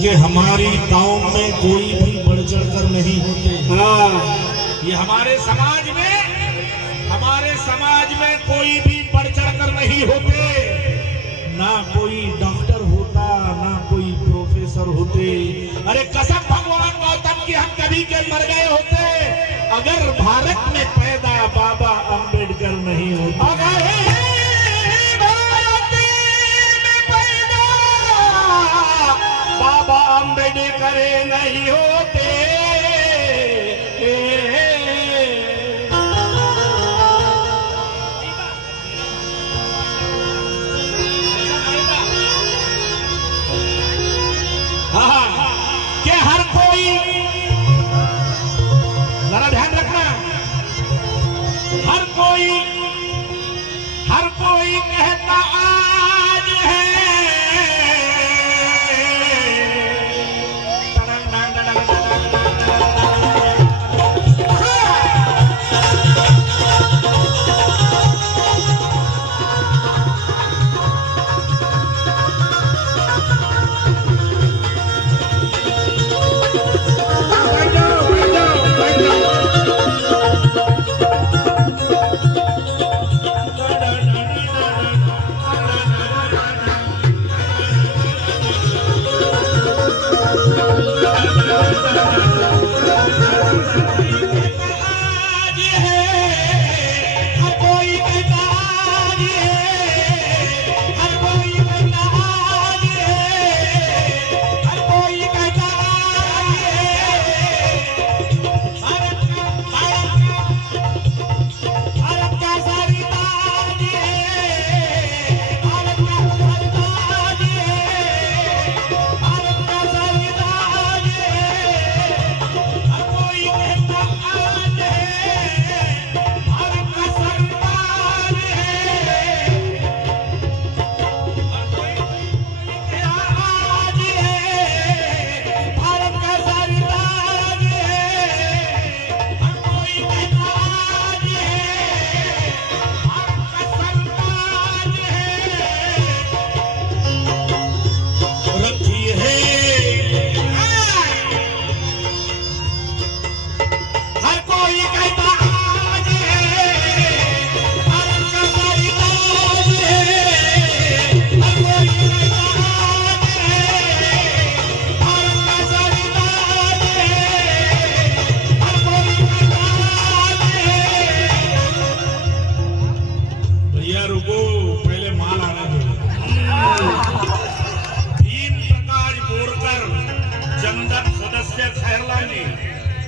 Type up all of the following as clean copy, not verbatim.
कि हमारी गांव में कोई भी बढ़ चढ़कर नहीं होते। ये हमारे समाज में कोई भी बढ़ चढ़कर नहीं होते। ना कोई डॉक्टर होता, ना कोई प्रोफेसर होते। अरे कसम भगवान गौतम की हम कभी के मर गए होते अगर भारत में पैदा बाबा अंबेडकर नहीं होता। अगर भारत में पैदा बाबा अंबेडकर नहीं होते। कि हर कोई, जरा ध्यान रखना, हर कोई कहता आज है।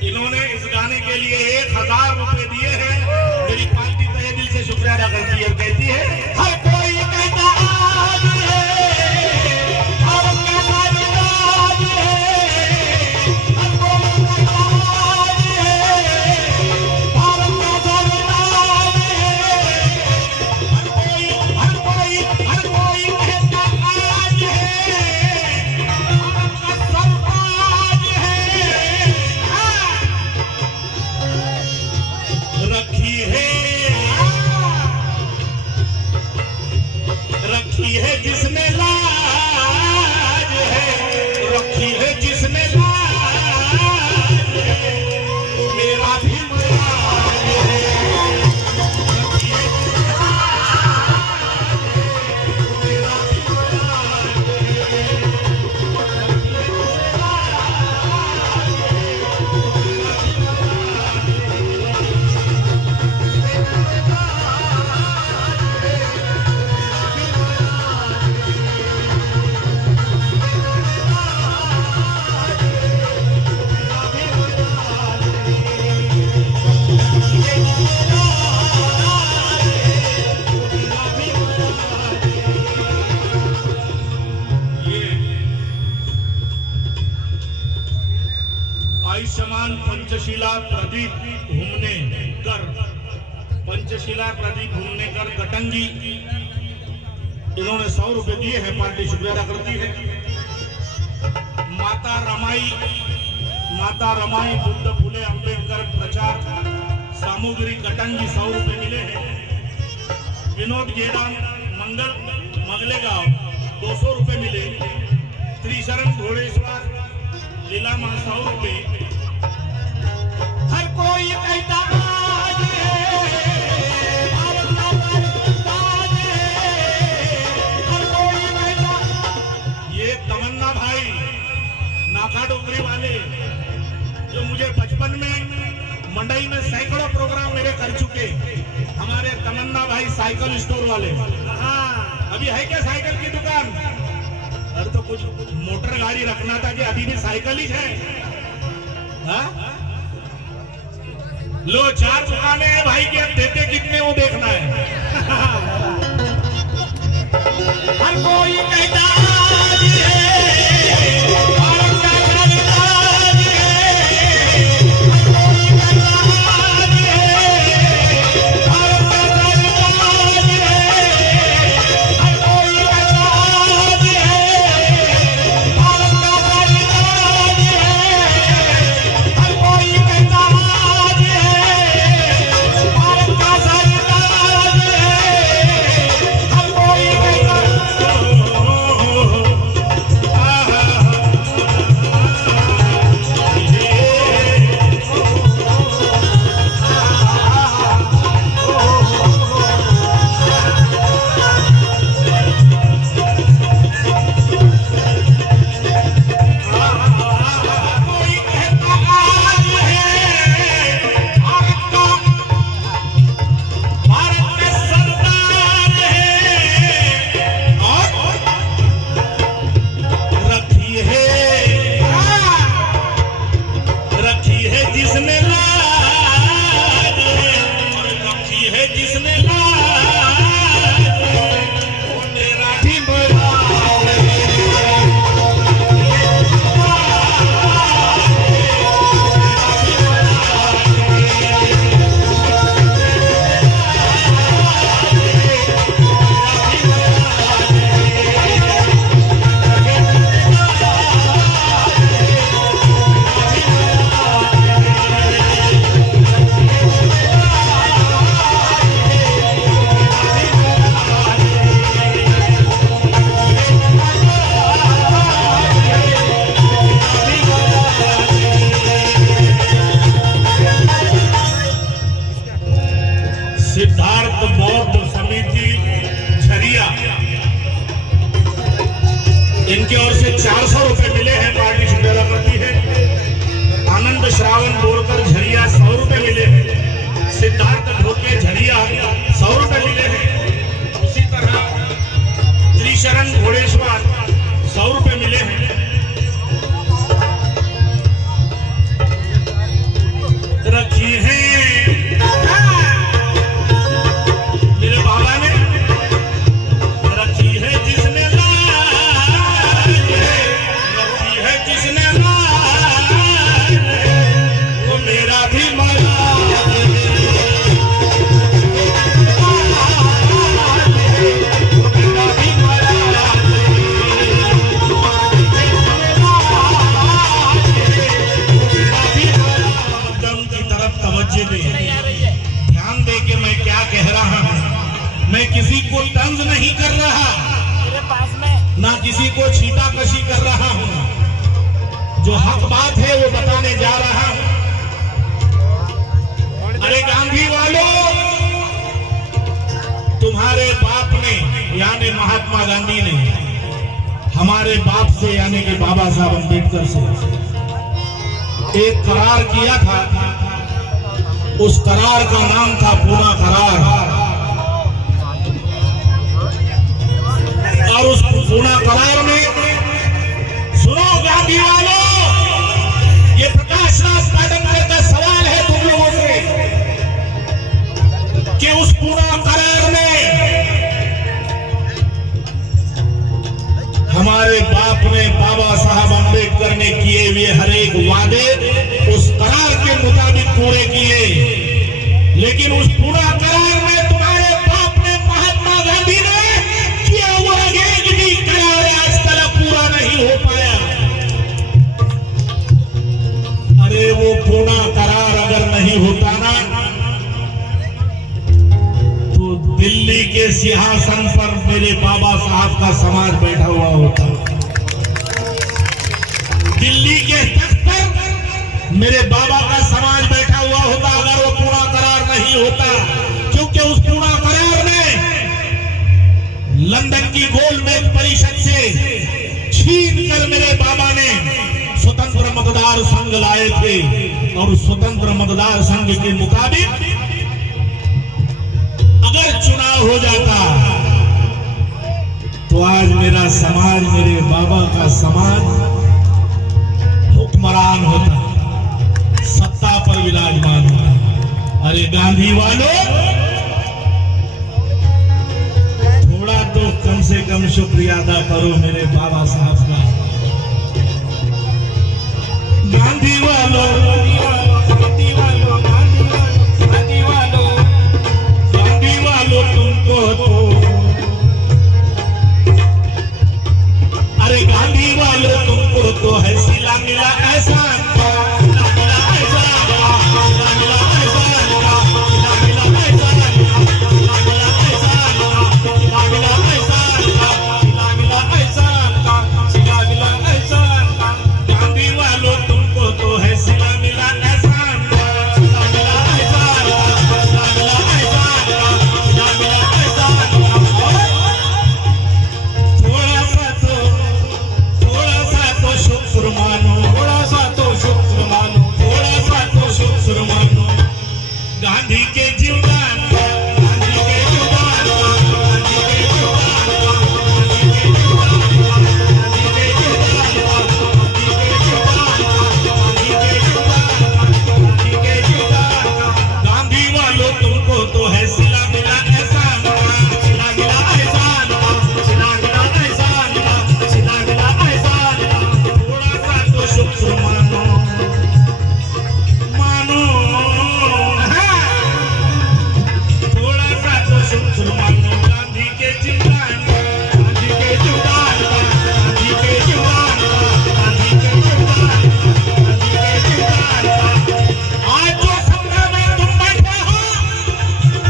इन्होंने इस गाने के लिए 1000 रुपए दिए हैं। मेरी पार्टी तहे दिल से शुक्रिया अदा करती है। कहती है हर कोई कहता आज है, भारत का साम्राज्य है। हर कोई कहता आज है, भारत का साम्राज्य है। हर कोई कहता आज है, भारत का स्वराज है। रखी है जिसने लाज है, रखी है जिसने लाज है, मेरा भी मुराद है। रखी है जिसने लाज है, मेरा भी मुराद है। रखी है जिसने लाज है, मेरा भी मुराद है। आयुष्मान पंचशिला प्रदीप घूमने कर कटंगी, इन्होंने 100 रुपए दिए हैं। पार्टी शुक्रिया अदा करती है। माता रमाई बुद्ध फुले अंबेडकर प्रचार सामग्री कटंगी 100 रुपए मिले हैं। विनोद गेड़ा मंगलेगांव 200 रुपए मिले। त्रिशरण घोड़ेश्वर लीला मां 100 रुपए। हर कोई कहता आज है, भारत का ताज है, हर कोई कहता। ये तमन्ना भाई नाका डोंगरी वाले जो मुझे बचपन में मंडई में सैकड़ों प्रोग्राम मेरे कर चुके, हमारे तमन्ना भाई साइकिल स्टोर वाले। हाँ, अभी है क्या साइकिल की दुकान? अरे तो कुछ मोटर गाड़ी रखना था कि अभी भी साइकिल ही है। हाँ? लो 4 दुकानें हैं भाई की, अब देते कितने वो देखना है। हर कोई कहता आज है, भारत का ताज है, हर कोई कहता आज है, भारत का ताज है, हर कोई कहता आज है, भारत का ताज है, हर कोई कहता आज है, भारत का ताज है, हर कोई कहता। कोई कहता आज है, भारत का सरदार है, और रखी है जिसने लाज, रखी है जिसने लाज, वो मेरा भी मुराद है। सिद्धार्थ बौद्ध समिति झरिया, इनकी ओर से 400 रुपए मिले हैं, पार्टी सुधारा करती है। आनंद श्रावण बोरकर झरिया 100 रुपए मिले हैं। सिद्धार्थ ढोके झरिया 100 रुपए मिले हैं। उसी तरह त्रिशरण घोड़ेश्वर 100 रुपए मिले हैं। रखी है मेरे बाबा ने, रखी है जिसने लाज, रखी है जिसने लाज, वो मेरा भी मराज है। वो मेरा भी मराज है। दम की तरफ तवज्जो दे, ध्यान दे के मैं क्या कह रहा हूँ। मैं किसी को तंज नहीं कर रहा, मेरे पास में ना किसी को छीटाकशी कर रहा हूँ। जो हक बात है वो बताने जा रहा हूँ। अरे गांधी वालों, तुम्हारे बाप ने यानी महात्मा गांधी ने हमारे बाप से यानी कि बाबा साहब अम्बेडकर से एक करार किया था। उस करार का नाम था पूना करार। और उस पूना करार में सुनो गांधी वालों, ये प्रकाश राज काटनकर का सवाल है तुम लोगों से कि उस पूना करार में हमारे बाप ने, बाबा साहब अम्बेडकर ने किए हुए हर एक वादे उस करार के मुताबिक पूरे किए, लेकिन उस पूरा करार में तुम्हारे बाप ने, महात्मा गांधी ने किया हुआ एक भी करार आज तक पूरा नहीं हो पाया। अरे वो पूरा करार अगर नहीं होता ना, तो दिल्ली के सिंहासन पर मेरे बाबा साहब का समाज बैठा हुआ होता। दिल्ली के तख्त पर मेरे बाबा का समाज बैठा हुआ होता अगर वो पूरा करार नहीं होता, क्योंकि उस पूरा करार में लंदन की गोलमेज परिषद से छीन कर मेरे बाबा ने स्वतंत्र मतदार संघ लाए थे और स्वतंत्र मतदार संघ के मुताबिक अगर चुनाव हो जाता तो आज मेरा समाज, मेरे बाबा का समाज हुक्मरान होता, सत्ता पर विराजमान होता। अरे गांधी वालों, थोड़ा तो कम से कम शुक्रिया अदा करो मेरे बाबा साहब का। गांधी वालों, गांधी वालों, गांधी वालों, गांधी वालों तुमको तो, अरे गांधी वालों तुमको तो है सिला मिला एहसान का, सिला मिला एहसान का, सिला मिला एहसान का, सिला मिला एहसान का, सिला मिला एहसान का, सिला मिला एहसान का, सिला मिला एहसान का, सिला मिला एहसान का। गांधी वालों तुमको तो है सिला मिला एहसान का, सिला मिला एहसान का, सिला मिला एहसान का, सिला मिला एहसान का। थोड़ा सा तो शुक्र मानो, थोड़ा सा तो शुक्र मानो, थोड़ा सा तो शुक्र मानो गांधी के जीवदान का, गांधी के जीवदान का, गांधी के जीवदान का, गांधी के जीवदान का, गांधी के जीवदान का, गांधी के जीवदान का, गांधी के जीवदान का। गांधी वालों तुमको तो है सिला मिला एहसान का, सिला मिला एहसान का, सिला मिला एहसान का, सिला मिला एहसान का। थोड़ा सा तो शुक्र मानो, मानो, थोड़ा सा तो शुक्र मानो गांधी के जीवदान का, गांधी के जीवदान का, गांधी के जीवदान का, गांधी के जीवदान का, गांधी के जीवदान का। आज जो सत्ता में तुम बैठे हो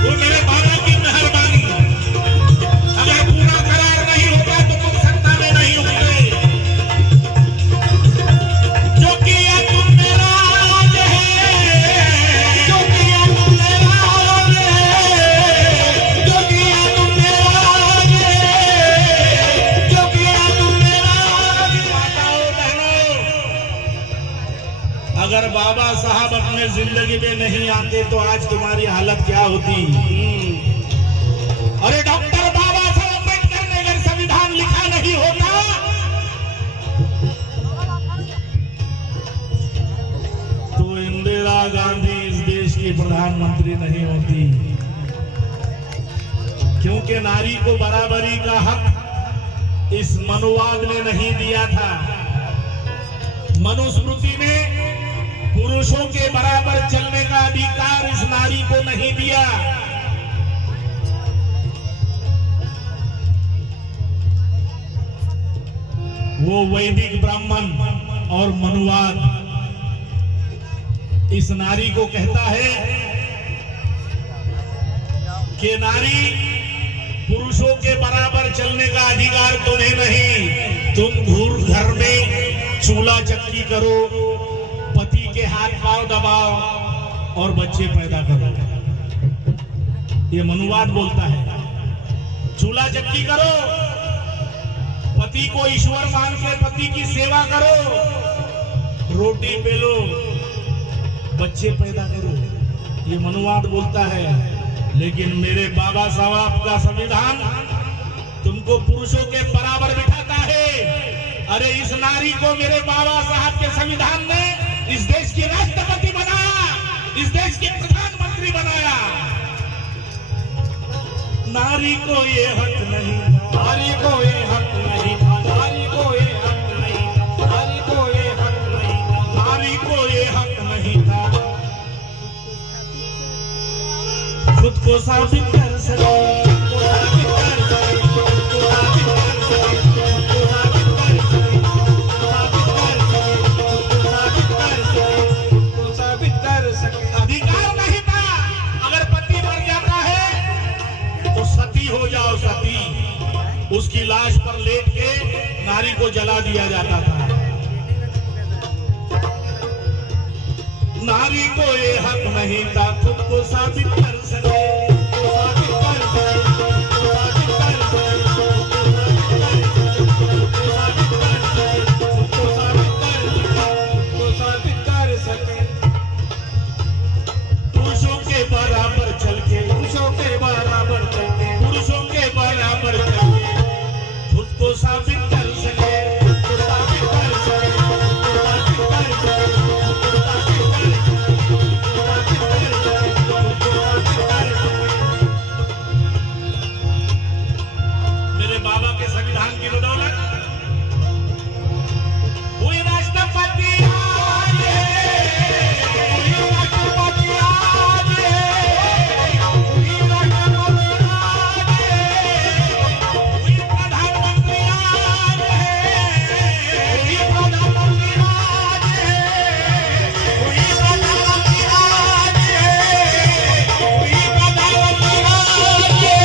वो मेरे बाबा की मेहरबानी है। अगर पूरा करार नहीं होता तो तुम सत्ता में नहीं होते। जो किया तुमने राज है, जो किया तुमने राज है, जो किया तुमने राज है, जो किया तुमने राज। माताओं बहनों, अगर बाबा साहब अपने जिंदगी में नहीं आते तो आज तुम्हारी हालत क्या होती। अरे डॉक्टर बाबा साहब अम्बेडकर ने अगर संविधान लिखा नहीं होता तो इंदिरा गांधी इस देश की प्रधानमंत्री नहीं होती, क्योंकि नारी को बराबरी का हक इस मनुवाद ने नहीं दिया था। मनुस्मृति में पुरुषों के बराबर चलने का अधिकार इस नारी को नहीं दिया। वो वैदिक ब्राह्मण और मनुवाद इस नारी को कहता है कि नारी पुरुषों के बराबर चलने का अधिकार तुम्हें नहीं। तुम घर में चूल्हा चक्की करो, पति के हाथ पांव दबाओ और बच्चे पैदा करो। ये मनुवाद बोलता है। चूल्हा चक्की करो, पति को ईश्वर मान के पति की सेवा करो, रोटी बेलो, बच्चे पैदा करो। ये मनुवाद बोलता है। लेकिन मेरे बाबा साहब का संविधान तुमको पुरुषों के बराबर बिठाता है। अरे इस नारी को मेरे बाबा साहब के संविधान ने इस देश की राष्ट्रपति बनाया, इस देश के प्रधानमंत्री बनाया। नारी को ये हक नहीं, नारी को ये हक नहीं था, नारी को ये हक नहीं था, नारी को ये हक नहीं था, नारी को ये हक नहीं था। खुद को साबित कर सके, खुद को साबित कर सके, खुद को साबित कर सके, खुद को साबित कर सके, खुद को साबित कर सके, खुद को साबित कर सके, को साबित कर सके। अधिकार नहीं था। अगर पति मर जाता है तो सती हो जाओ, सती। उसकी लाश पर लेट के नारी को जला दिया जाता था। नारी को ये हक नहीं था खुद को साबित कर सके। पुरुषों के बराबर चल के पुरुषों के बराबर चल के खुद को साबित कर सके। मेरे बाबा के संविधान की बदौलत हुई राष्ट्रपति आज है, हुई राष्ट्रपति आज है, हुई राष्ट्रपति आज है, हुई प्रधानमंत्री आज है, हुई प्रधानमंत्री आज है, हुई प्रधानमंत्री आज है, हुई प्रधानमंत्री आज है,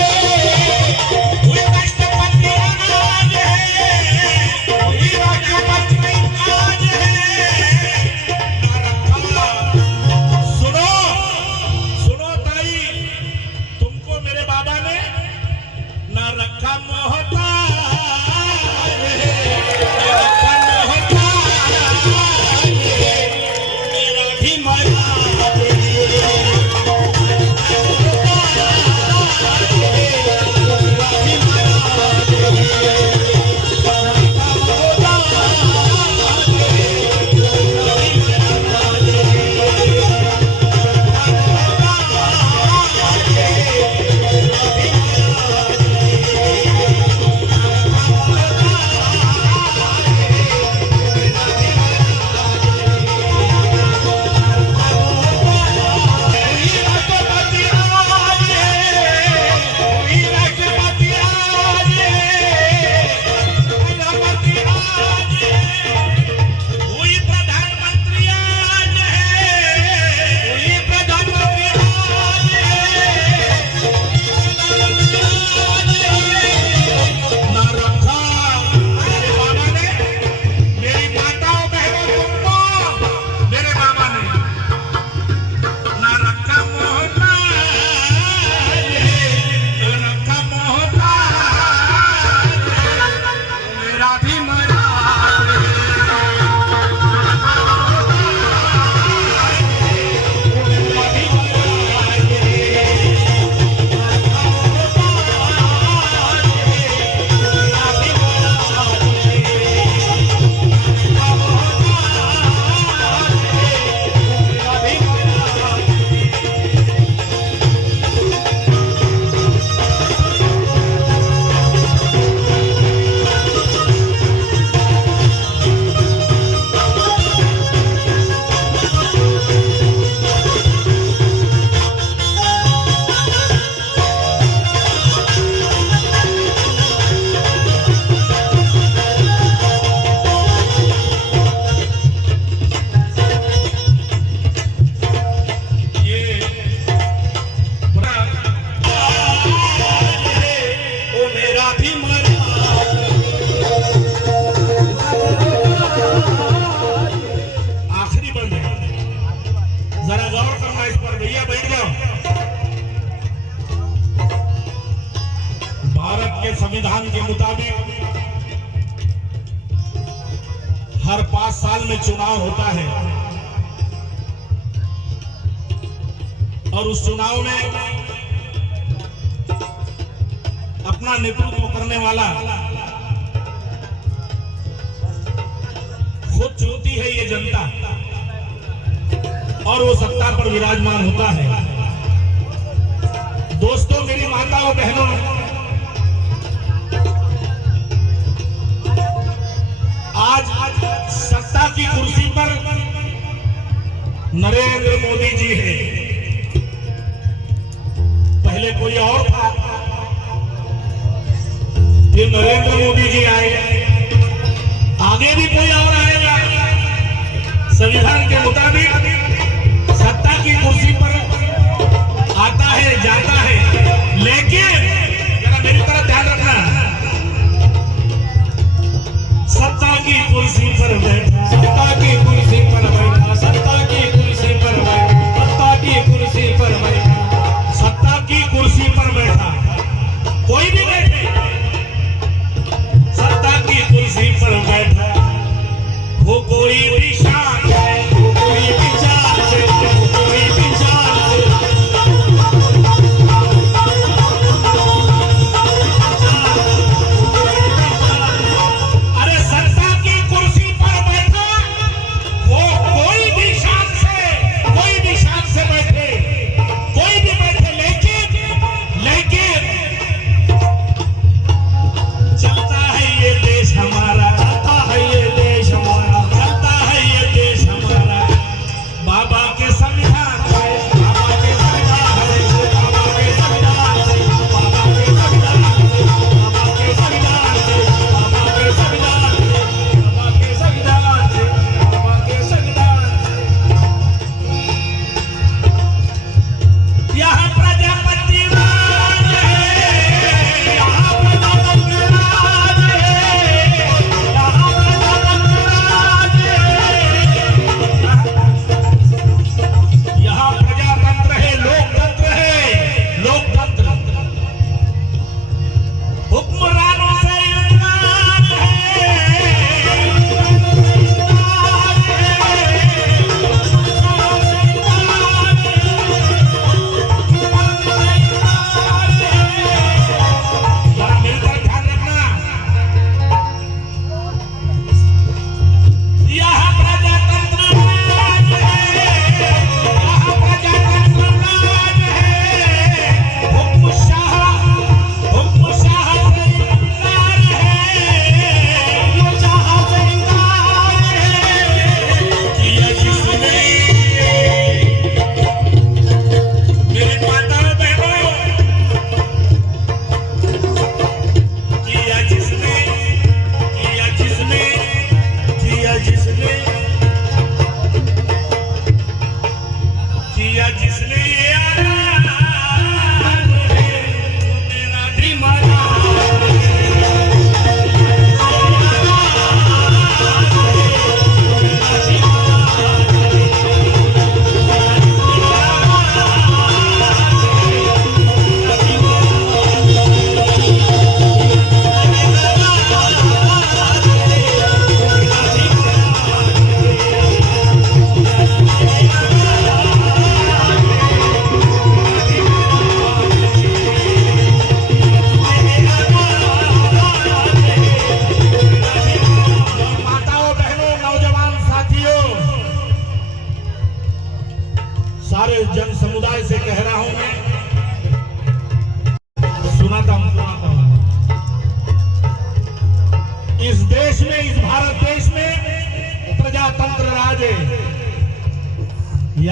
हुई राष्ट्रपति आज है, हुई राष्ट्रपति आज है। सुनो सुनो ताई, तुमको मेरे बाबा ने ना रखा मोहताज है, ना रखा मोहताज है, मेरा भी महाराज है, आखिरी बंद है, जरा गौर करना इस पर। भैया बैठ जाओ। भारत के संविधान के मुताबिक हर 5 साल में चुनाव होता है और उस चुनाव में अपना नेतृत्व करने वाला खुद चुनती है ये जनता और वो सत्ता पर विराजमान होता है। दोस्तों, मेरी माताओं बहनों, आज सत्ता की कुर्सी पर नरेंद्र मोदी जी है। पहले कोई और था, फिर नरेंद्र मोदी जी आए, आगे भी कोई और आएगा। संविधान के मुताबिक सत्ता की कुर्सी पर आता है, जाता है, लेकिन जरा मेरी तरफ ध्यान रखना, सत्ता की कुर्सी पर बैठा, सत्ता की कुर्सी पर बैठा, सत्ता की कुर्सी पर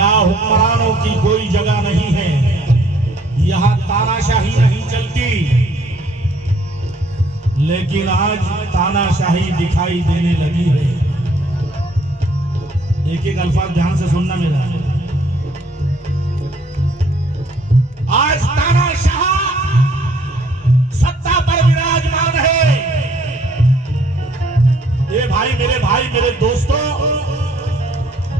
यहाँ हुक्मरानों की कोई जगह नहीं है, यहाँ तानाशाही नहीं चलती। लेकिन आज तानाशाही दिखाई देने लगी है। एक एक अल्फाज ध्यान से सुनना मेरा। आज तानाशाह सत्ता पर विराजमान है। ये भाई मेरे दोस्तों,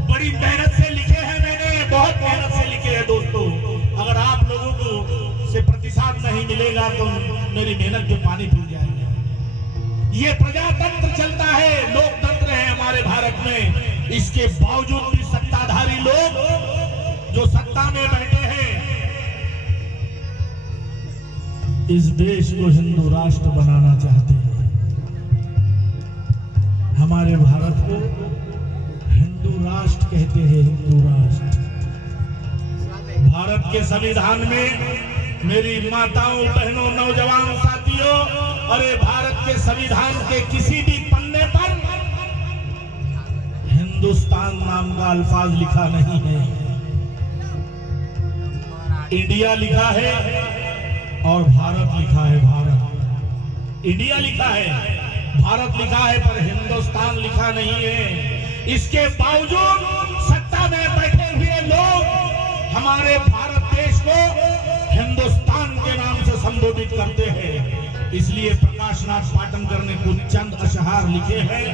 बड़ी मेहनत से लिखे हैं मैंने, बहुत मेहनत से लिखे हैं दोस्तों। अगर आप लोगों को से प्रतिसाद नहीं मिलेगा तो मेरी मेहनत में पानी फिर जाएगा। ये प्रजातंत्र चलता है, लोकतंत्र है हमारे भारत में। इसके बावजूद भी सत्ताधारी लोग जो सत्ता में बैठे हैं, इस देश को हिंदू राष्ट्र बनाना चाहते हैं। हमारे भारत को हिंदू राष्ट्र कहते हैं, हिंदू राष्ट्र। भारत के संविधान में मेरी माताओं, बहनों, नौजवान साथियों, अरे भारत के संविधान के किसी भी पन्ने पर हिंदुस्तान नाम का अल्फाज लिखा नहीं है। इंडिया लिखा है और भारत लिखा है। भारत, इंडिया लिखा है, भारत लिखा है, पर हिंदुस्तान लिखा नहीं है। इसके बावजूद सत्ता में बैठे हुए लोग हमारे भारत देश को हिंदुस्तान के नाम से संबोधित करते हैं। इसलिए प्रकाश नाथ पाटनकर ने कुछ चंद अशहार लिखे हैं।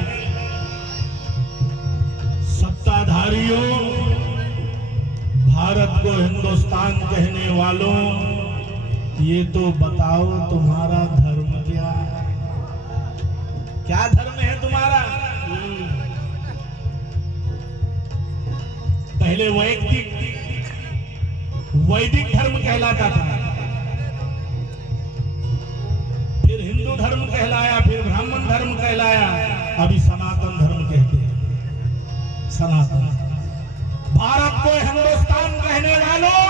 सत्ताधारियों, भारत को हिंदुस्तान कहने वालों, ये तो बताओ तुम्हारा धर्म क्या है? क्या धर्म है तुम्हारा? पहले वैदिक धर्म कहलाता था, फिर हिंदू धर्म कहलाया, फिर ब्राह्मण धर्म कहलाया, अभी सनातन धर्म कहते हैं। सनातन। भारत को हिंदुस्तान कहने वालों,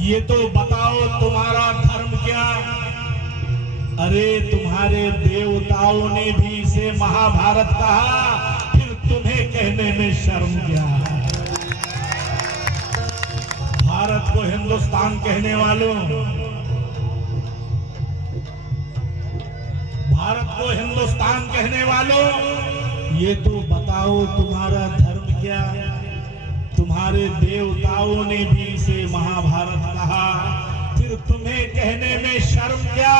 ये तो बताओ तुम्हारा धर्म क्या? अरे तुम्हारे देवताओं ने भी इसे महाभारत कहा, फिर तुम्हें कहने में शर्म क्या? भारत को हिंदुस्तान कहने वालों, भारत को हिंदुस्तान कहने वालों, ये तो बताओ तुम्हारा धर्म क्या? तुम्हारे देवताओं ने भी इसे महाभारत कहा, फिर तुम्हें कहने में शर्म क्या?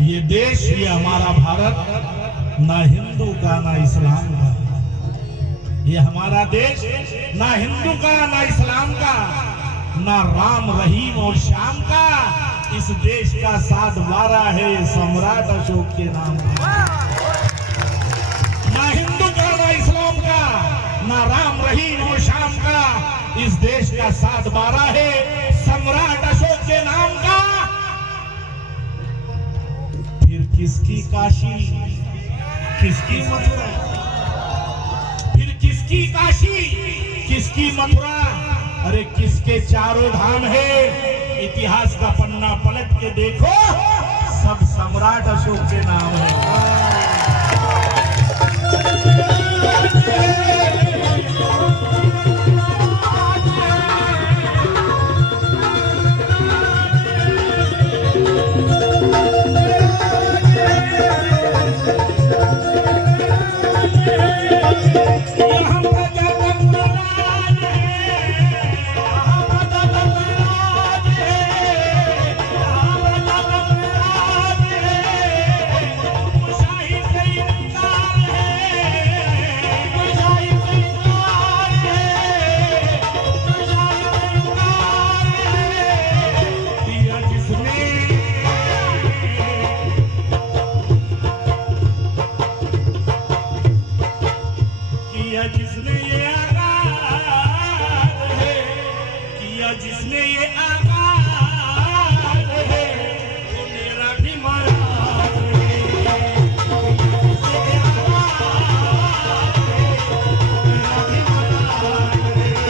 ये देश, ये हमारा भारत ना हिंदू का ना इस्लाम का। ये हमारा देश ना हिंदू का ना इस्लाम का, ना राम, रहीम और श्याम का। इस देश का 7/12 है सम्राट अशोक के नाम का। ना हिंदू का ना इस्लाम का, ना राम, रहीम और श्याम का। इस देश का 7/12 है सम्राट अशोक के नाम का। फिर किसकी काशी, किसकी मथुरा? फिर किसकी काशी, किसकी मथुरा? अरे किसके चारों धाम है? इतिहास का पन्ना पलट के देखो, सब सम्राट अशोक के नाम है। जिसने ये आगाज है, किया जिसने ये आगाज है, वो मेरा भी महाराज है। मेरा भी महाराज है।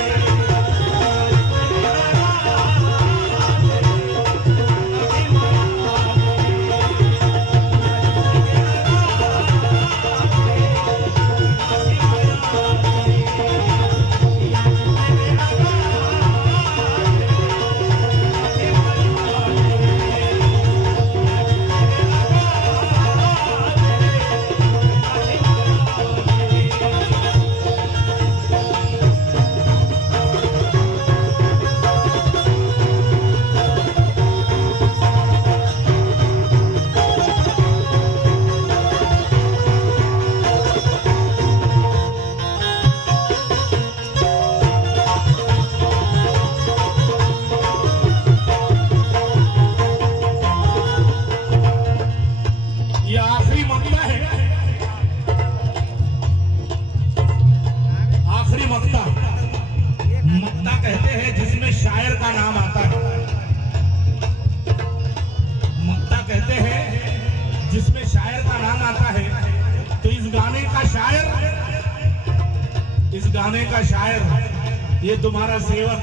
गाने का शायर ये तुम्हारा सेवक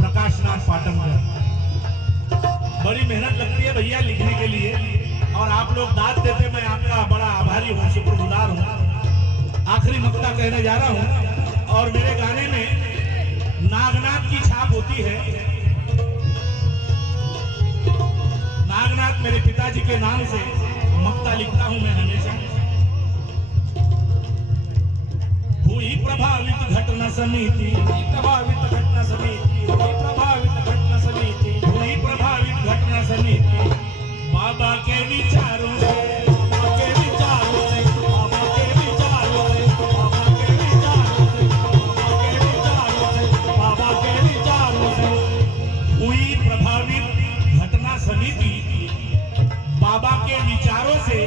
प्रकाशनाथ पाटनकर। बड़ी मेहनत लगती है भैया लिखने के लिए, और आप लोग दाद देते, मैं आपका बड़ा आभारी हूँ, शुक्रगुजार हूँ। आखिरी मक्ता कहने जा रहा हूँ, और मेरे गाने में नागनाथ की छाप होती है। नागनाथ मेरे पिताजी के नाम से मक्ता लिखता हूँ मैं हमेशा। हुई प्रभावित घटना समिति, प्रभावित घटना समिति, प्रभावित घटना समिति, हुई प्रभावित घटना समिति, बाबा के विचारों से, बाबा के विचारों से, बाबा के विचारों से, बाबा के विचारों से, बाबा के विचारों से, हुई प्रभावित घटना समिति, बाबा के विचारों से